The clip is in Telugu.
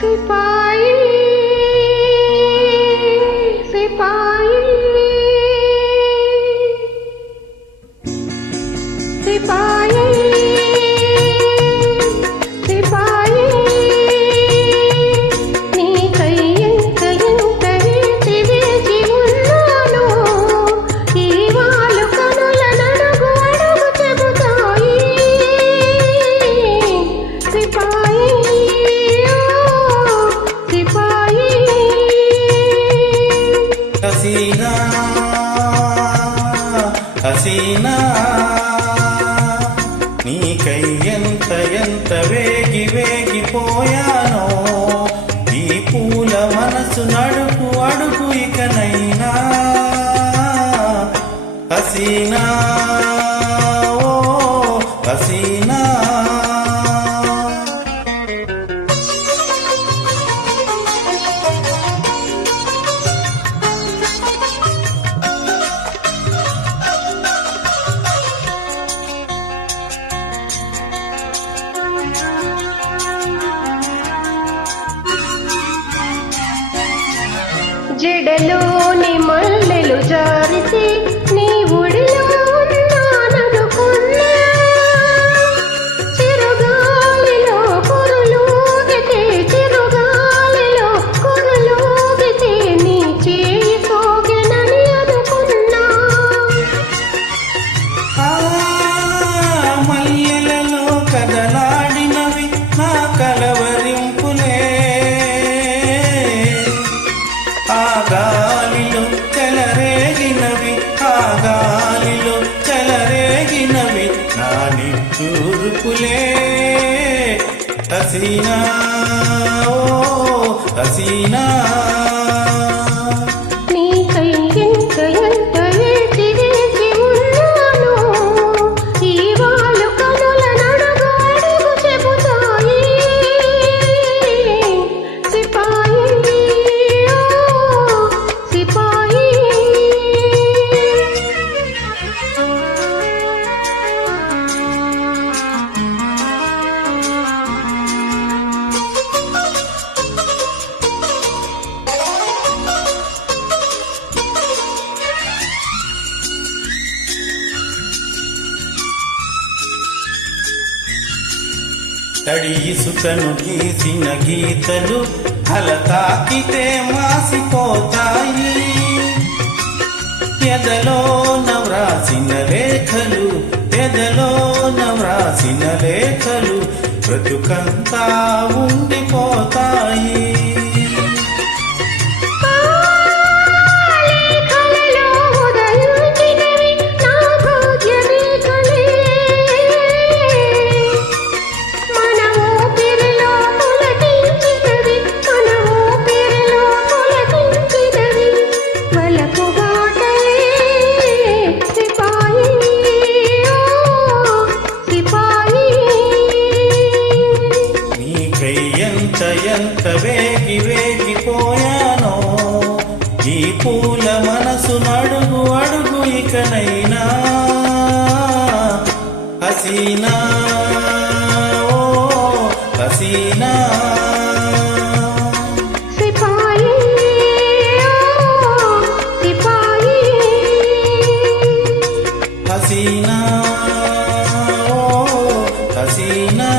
सिपाही सिपाही सिपाही सिपाही నీకై ఎంత ఎంత వేచివే జీవున్నాను ఈ వాళ్ళు కనుల నడుగు అడుగు చెబుతాయి సిపాయి సిపాయి హసీనా హసీనా నీకై ఎంత ఎంత వేగి వేగిపోయానో ఈ పూల మనసు నడుపు అడుగు ఇకనైనా హసీనా ఓ హసీనా జడలోని మల్లెలు జారితే నీ ఒడిలో ఉన్నాననుకున్నా చిరుగాలిలో కురులూగితే చిరుగాలిలో కురులూగితే నీ చేయి సోగెనని అనుకున్నా మల్లెలలో కదలాడినవి నా కలవరింపులే ఆ గాలిలో చెలరేగినవి ఆ గాలిలో చెలరేగినవి నా నిట్టూర్పులే హసీనా ఓ హసీనా నీకై ఎంత ఎంత వేచి వేచి ఉన్నాను ఈ వాళ్ళు కనుల నడుగు అడుగు చెబుతాయి సిపాయి సిపాయి తడి ఇసుకను గీసిన గీతలు అల తాకితే మాసిపోతాయి ఎదలో నవ్రాసిన లేఖలు ఎదలో నవ్రాసిన లేఖలు బ్రతుకంతా ఉండిపోతాయి ఎంత ఎంత వేగి వేగిపోయానో ఈ పూల మనసు నడుగు అడుగు ఇకనైనా హసీనా ఓ హసీనా సిపాయి సిపాయి హసీనా ఓ హసీనా